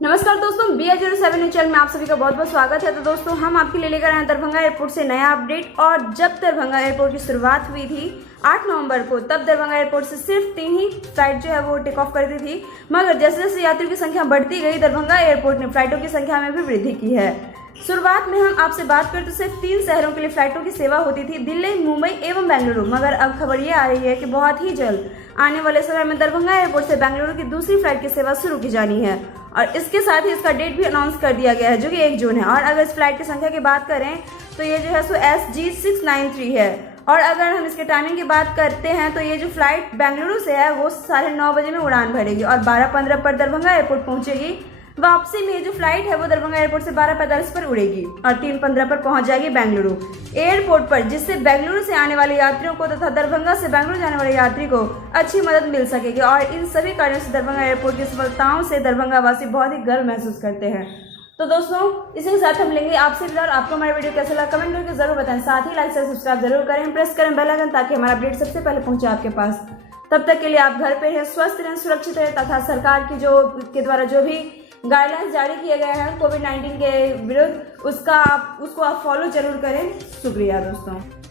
नमस्कार दोस्तों, BR07 channel में आप सभी का बहुत बहुत स्वागत है। तो दोस्तों, हम आपके लिए लेकर आए हैं दरभंगा एयरपोर्ट से नया अपडेट। और जब दरभंगा एयरपोर्ट की शुरुआत हुई थी 8 नवंबर को, तब दरभंगा एयरपोर्ट से सिर्फ 3 ही फ्लाइट जो है वो टेक ऑफ करती थी। मगर जैसे जैसे यात्रियों की संख्या बढ़ती गई, दरभंगा एयरपोर्ट ने फ्लाइटों की संख्या में भी वृद्धि की है। शुरुआत में हम आपसे बात करें तो सिर्फ 3 शहरों के लिए फ्लाइटों की सेवा होती थी, दिल्ली, मुंबई एवं बेंगलुरु। मगर अब खबर ये आ रही है कि बहुत ही जल्द आने वाले समय में दरभंगा एयरपोर्ट से बेंगलुरु की दूसरी फ्लाइट की सेवा शुरू की जानी है। और इसके साथ ही इसका डेट भी अनाउंस कर दिया गया है, जो कि 1 जून है। और अगर इस फ्लाइट की संख्या की बात करें तो ये जो है सो SG693 है। और अगर हम इसके टाइमिंग की बात करते हैं तो ये जो फ्लाइट बेंगलुरु से है वो 9:30 बजे में उड़ान भरेगी और 12:15 पर दरभंगा एयरपोर्ट पहुंचेगी। वापसी में जो फ्लाइट है वो दरभंगा एयरपोर्ट से 12:45 पर उड़ेगी और 3:15 पर पहुंच जाएगी बेंगलुरु एयरपोर्ट पर, जिससे बेंगलुरु से आने वाले यात्रियों को तथा दरभंगा से बेंगलुरु जाने वाले यात्री को अच्छी मदद मिल सकेगी। और इन सभी कार्यों से दरभंगा एयरपोर्ट की सफलताओं से दरभंगा वासी बहुत ही गर्व महसूस करते हैं। तो दोस्तों, इसी के साथ हम लेंगे आपसे विदा। और आपको हमारा वीडियो कैसा लगा कमेंट करके जरूर बताएं। साथ ही लाइक से सब्सक्राइब जरूर करें, प्रेस करें बेल आइकन, ताकि हमारा अपडेट सबसे पहले पहुंचे आपके पास। तब तक के लिए आप घर पे रहें, स्वस्थ रहें, सुरक्षित रहें तथा सरकार की के द्वारा जो भी गाइडलाइंस जारी किए गए हैं कोविड-19 के विरुद्ध, उसको आप फॉलो जरूर करें। शुक्रिया दोस्तों।